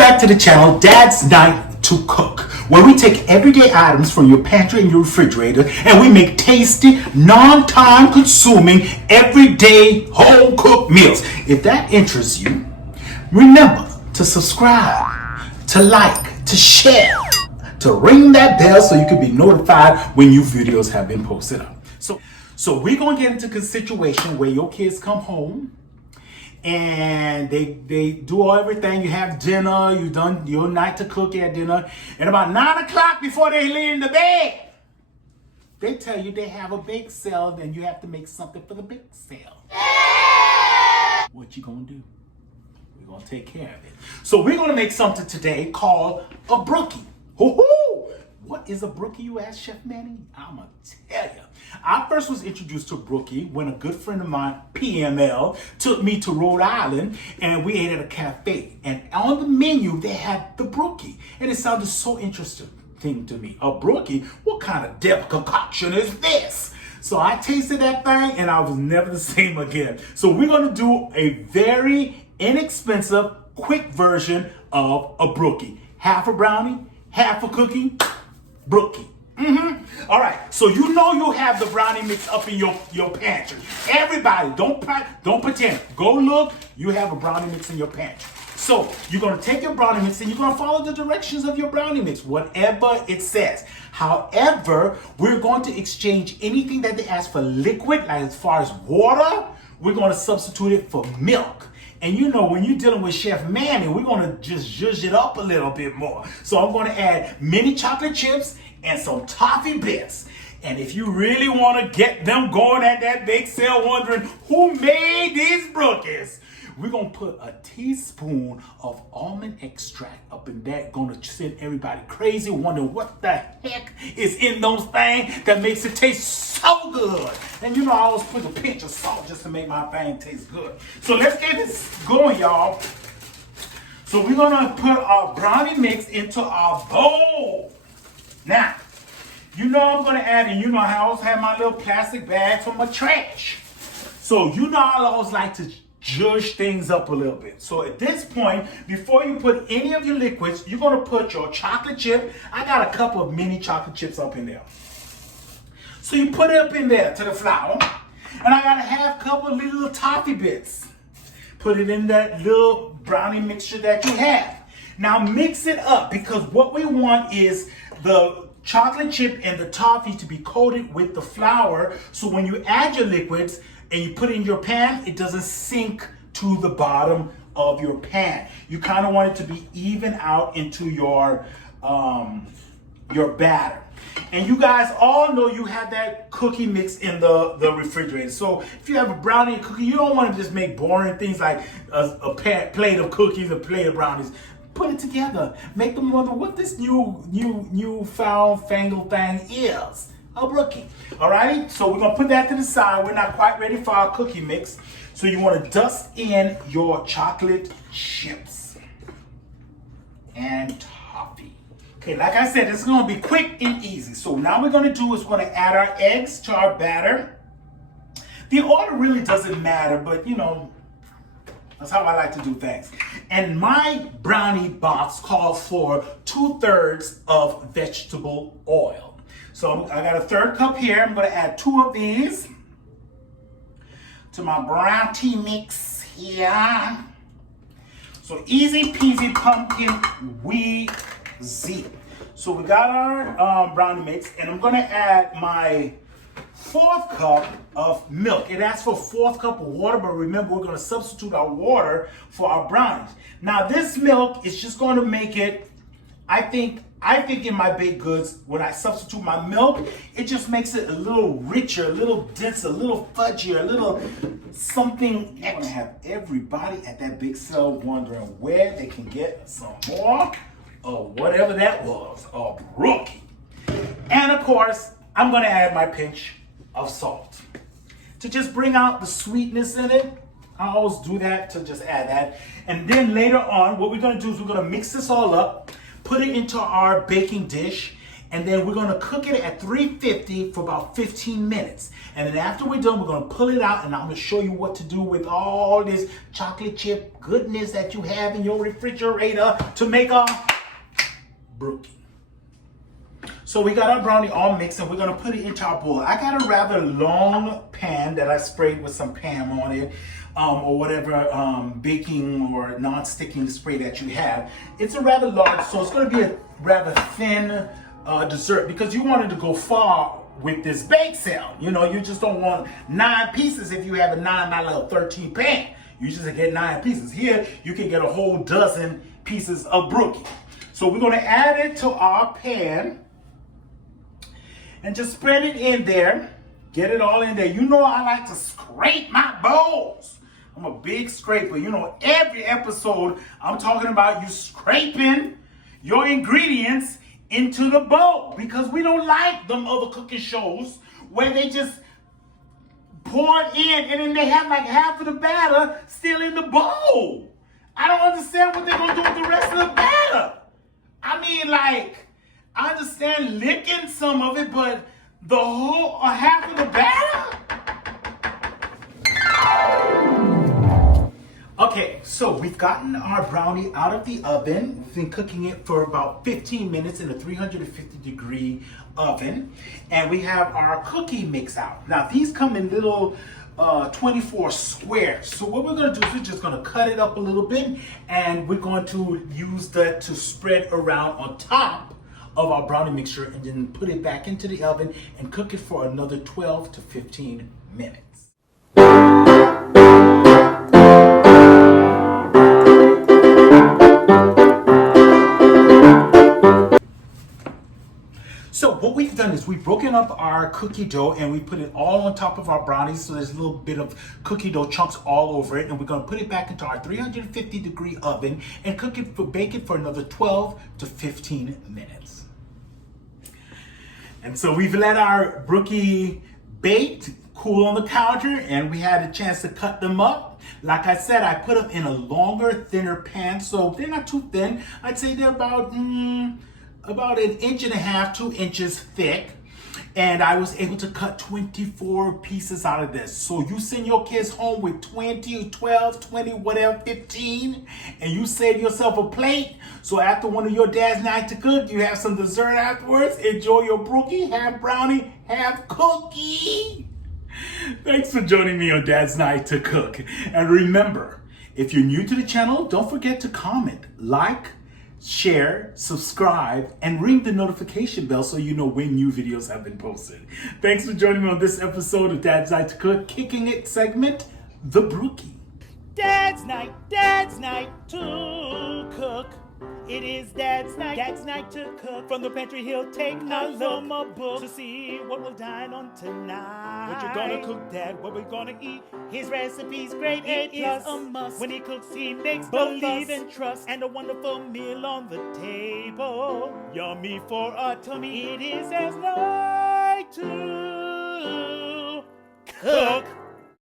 back to the channel, Dadznight2cook, where we take everyday items from your pantry and your refrigerator and we make tasty, non-time consuming, everyday home cooked meals. If that interests you, remember to subscribe, to like, to share, to ring that bell so you can be notified when new videos have been posted up. So we're going to get into a situation where your kids come home and they do everything. You have dinner, you done your night to cook at dinner, and about 9 o'clock before they lay in the bed, they tell you they have a bake sale, then you have to make something for the bake sale. What you gonna do? We're gonna take care of it. So we're gonna make something today called a brookie. Hoo-hoo! What is a brookie, you ask, Chef Manny? I'm gonna tell you. I first was introduced to brookie when a good friend of mine, PML, took me to Rhode Island and we ate at a cafe. And on the menu, they had the brookie. And it sounded so interesting to me. A brookie? What kind of devil concoction is this? So I tasted that thing and I was never the same again. So we're gonna do a very inexpensive, quick version of a brookie. Half a brownie, half a cookie, brookie. All right, so you know you have the brownie mix up in your pantry. Everybody, don't pretend. Go look, you have a brownie mix in your pantry. So you're gonna take your brownie mix and you're gonna follow the directions of your brownie mix, whatever it says. However, we're going to exchange anything that they ask for liquid, like as far as water, we're gonna substitute it for milk. And you know, when you're dealing with Chef Manny, we're gonna just zhuzh it up a little bit more. So I'm gonna add mini chocolate chips and some toffee bits. And if you really wanna get them going at that bake sale wondering who made these brookies, we're gonna put a teaspoon of almond extract up in that, gonna send everybody crazy, wondering what the heck is in those things that makes it taste so good. And you know, I always put a pinch of salt just to make my thing taste good. So let's get this going, y'all. So we're gonna put our brownie mix into our bowl. Now, you know I'm gonna add, and you know I always have my little plastic bag for my trash. So you know I always like to zhuzh things up a little bit. So at this point, before you put any of your liquids, you're gonna put your chocolate chip. I got a couple of mini chocolate chips up in there. So you put it up in there to the flour. And I got a half cup of little toffee bits. Put it in that little brownie mixture that you have. Now mix it up, because what we want is the chocolate chip and the toffee to be coated with the flour, so when you add your liquids and you put it in your pan, it doesn't sink to the bottom of your pan. You kind of want it to be even out into your batter. And you guys all know you have that cookie mix in the refrigerator. So if you have a brownie and cookie, you don't want to just make boring things like a plate of cookies, a plate of brownies. Put it together. Make them wonder what this new fangled thing is. A brookie. Alrighty? So we're going to put that to the side. We're not quite ready for our cookie mix. So you want to dust in your chocolate chips and toffee. Okay, like I said, this is going to be quick and easy. So now we're going to do is we're going to add our eggs to our batter. The order really doesn't matter, but you know, that's how I like to do things. And my brownie box calls for 2/3 of vegetable oil. So I got a 1/3 cup here. I'm gonna add 2 of these to my brownie mix here. So easy peasy pumpkin wheezy. So we got our brownie mix, and I'm gonna add my 4th cup of milk. It asks for 4th cup of water, but remember we're going to substitute our water for our brownies. Now this milk is just going to make it, I think in my baked goods, when I substitute my milk, it just makes it a little richer, a little denser, a little fudgier, a little something. I'm going to have everybody at that big sale wondering where they can get some more of whatever that was, a brookie. And of course, I'm going to add my pinch of salt to just bring out the sweetness in it. I always do that, to just add that. And then later on, what we're going to do is we're going to mix this all up, put it into our baking dish, And then we're gonna cook it at 350 for about 15 minutes. And then after we're done, we're gonna pull it out and I'm gonna show you what to do with all this chocolate chip goodness that you have in your refrigerator to make a Brookie. So we got our brownie all mixed and we're gonna put it into our bowl. I got a rather long pan that I sprayed with some Pam on it, or whatever baking or non-sticking spray that you have. It's a rather large, so it's gonna be a rather thin dessert because you wanted to go far with this bake sale. You know, you just don't want 9 pieces if you have a $9.13 pan. You just get 9 pieces. Here, you can get a whole dozen pieces of Brookie. So we're gonna add it to our pan and just spread it in there. Get it all in there. You know I like to scrape my bowls. I'm a big scraper. You know, every episode I'm talking about you scraping your ingredients into the bowl because we don't like them other cooking shows where they just pour it in and then they have like half of the batter still in the bowl. I don't understand what they're gonna do with the rest of the batter. I mean, like, I understand licking some of it, but the whole or half of the batter? Okay, so we've gotten our brownie out of the oven. We've been cooking it for about 15 minutes in a 350-degree oven. And we have our cookie mix out. Now, these come in little 24 squares. So what we're gonna do is we're just gonna cut it up a little bit and we're going to use that to spread around on top of our brownie mixture and then put it back into the oven and cook it for another 12 to 15 minutes. So what we've done is we've broken up our cookie dough and we put it all on top of our brownies. So there's a little bit of cookie dough chunks all over it. And we're gonna put it back into our 350-degree oven and bake it for another 12 to 15 minutes. And so we've let our Brookie baked, cool on the counter, and we had a chance to cut them up. Like I said, I put them in a longer, thinner pan. So they're not too thin. I'd say they're about 1.5 inches, 2 inches thick. And I was able to cut 24 pieces out of this. So you send your kids home with 20, 12, 20, whatever, 15, and you save yourself a plate. So after one of your dad's night to cook, you have some dessert afterwards. Enjoy your Brookie, have brownie, have cookie. Thanks for joining me on Dad's Night to Cook. And remember, if you're new to the channel, don't forget to comment, like, share, subscribe, and ring the notification bell so you know when new videos have been posted. Thanks for joining me on this episode of Dad's Night to Cook, Kicking It segment, The Brookie. Dad's night to cook. It is Dad's night to cook. From the pantry he'll take a look from a book to see what we'll dine on tonight. What you're gonna cook, Dad, what we're gonna eat. His recipe's great, it is a must. When he cooks, he makes believe and trust, and a wonderful meal on the table. Yummy for our tummy, it is Dad's night to cook.